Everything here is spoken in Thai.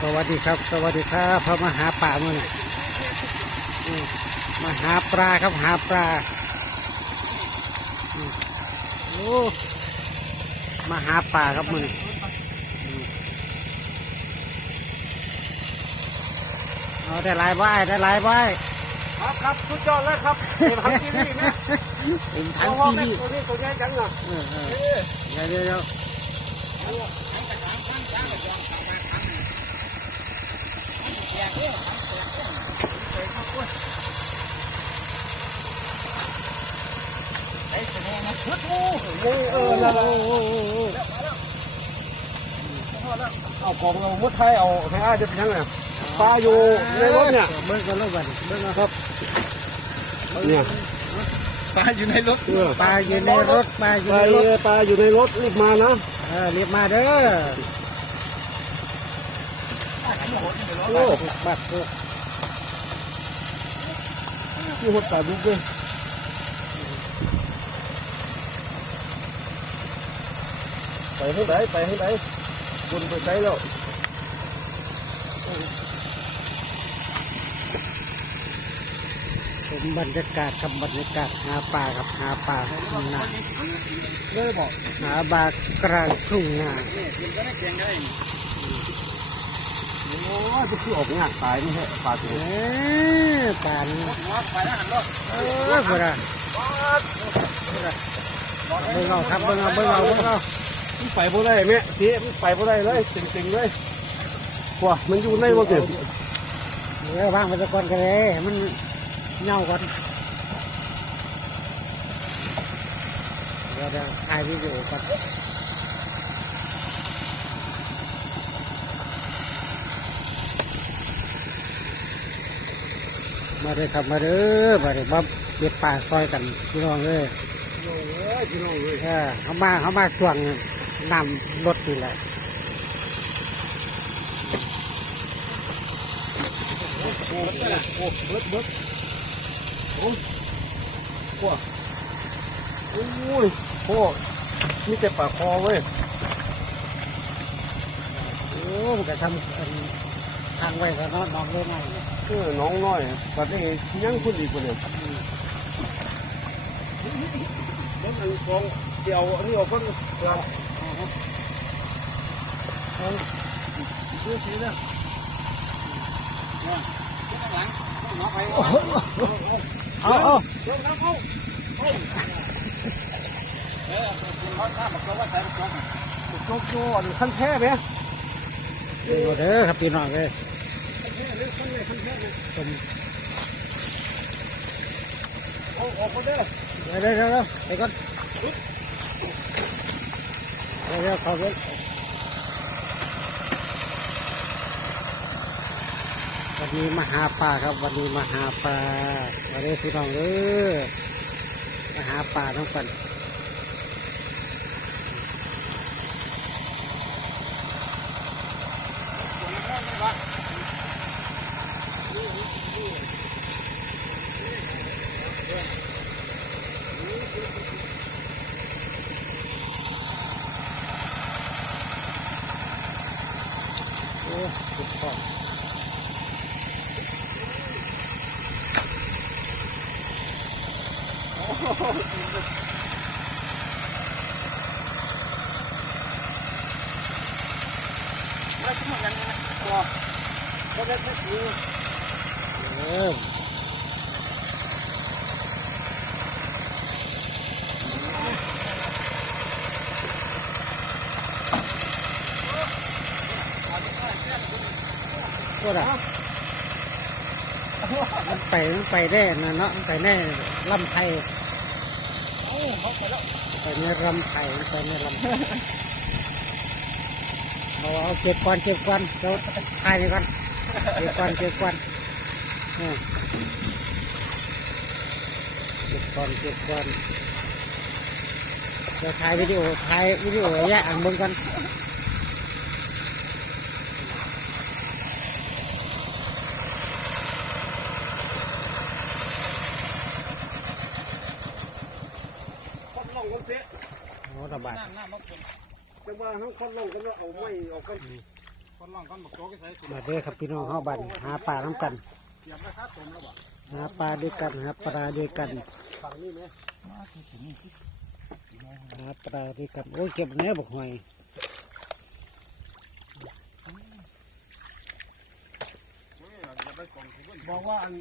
สวัสดีครับ สวัสดีครับพระมาหาป่ามือนี่อืมมาหาปลาครับหาปลาอืมโอ้มาหาป่าครับมือนี่อืมเอาได้หลายใบได้หลายใบครับครับสุดยอดเลยครับเห็นทำทีวีเนี่ยเป็นทัเอางว่าทีแม่วีตัวนี้ตัวใหญ่จังอะเออเออเดี๋ยวเดี๋ยว เดี๋ยวโอ้โอ้โอ้โอ้โอ้เอาของเรามุดไทยเอาให้อาจะเป็นยังไงปลาอยู่ในรถเนี่ยเบิ้งกันแล้วบันเบิ้งเอาครับเนี่ยปลาอยู่ในรถเออปลาอยู่ในรถปลาอยู่ในรถปลาอยู่ในรถรีบมานะเออรีบมาเด้อ โอ้บัดโอ้ที่หัวปลาดุกเลยไปให้ไหนไปให้ไหนบนไปไกลแล้วผมบรรยากาศครับบรรยากาศหาปลาครับหาปลาครับทุ่งนาเลยบอกหาปลากลางทุ่งนาโอ้จะคือออกงานตายนี่แฮะปลาตัวเอ้ยปลานี่ไปแล้วหันรถเออเบิ่งเอาเบิ่งเอาครับเบิ่งเอาเบิ่งเอาเบิ่งเอามันไปบ่ได้แม่สียมันไปบ่ได้เลยจริงๆเลยกว้ามันอยู่ในบ่เก็บเดี๋ยววางไปตะกอนกันเลยมันเหงาก่อนเดี๋ยวเดี๋ยวถ่ายวิดีโอก่อน มาเลยครับมาเด้อมาเลยมาเก็บป่าซอยกันพี่น้องเลยโอ้ยพี่น้องเลยเออเขามาเขามาส่วงนำรถนี่แหละโอ้โหโอ้เบิดเบิดโอ้ว้าโอ้ยโอ้มีแต่ปลาคอเว้ยโอ้มันก็ทำเป็นทางไว้ก็นอนนอนเล่นง่าย เออน้องน้อยปัดนี้ยังคุณอีกคนเดียวมันอันของเดียวอันนี้เอาคนเราเอาเสื้อสีนะเอาเอาเดี๋ยวครับเอาเออคุณเขาถ้าบอกว่าใส่รถโจกโจอันขั้นแท้ไหมเดี๋ยวเด้อครับพี่น้องเลย โอ้ออกมาเด้อเดี๋ยวเดี๋ยวเดี๋ยวเดี๋ยวไปก่อนเดี๋ยวขอเว้นวันนี้มาหาปลาครับ วันนี้มาหาปลาวันนี้พี่น้องเด้อมาหาปลาทั้งกันโอ้สุ ดยอดไม่ใช่เหมือน ก็ได้มันไปมันไปได้นะเนาะมันไปได้ลำไทยไปในลำไทยไปในลำไทยเอาเอาเก็บก่อนเก็บก่อนเดี๋ยวถ่ายนี่ก่อนเก็บก่อนเก็บก่อน เนี่ยเก็บก่อนเก็บก่อนเดี๋ยวถ่ายวิดีโอถ่ายวิดีโอแยกอ่างบิ่งกันคนลงคนเสียโอ้ระบาดน้ำน้ำมันจังว่าทั้งคนลงกันว่าเอาไม่เอากันคนคนล่องคนบักโจ๊กใส่สุดมาเด้อครับพี่น้องเฮาบันหาปลาน้ำกัน หาปลาด้วยกันหาปลาด้วยกันหาปลาด้วยกันโอ้ยเก็บแน่บอกหอยบอกว่าอัน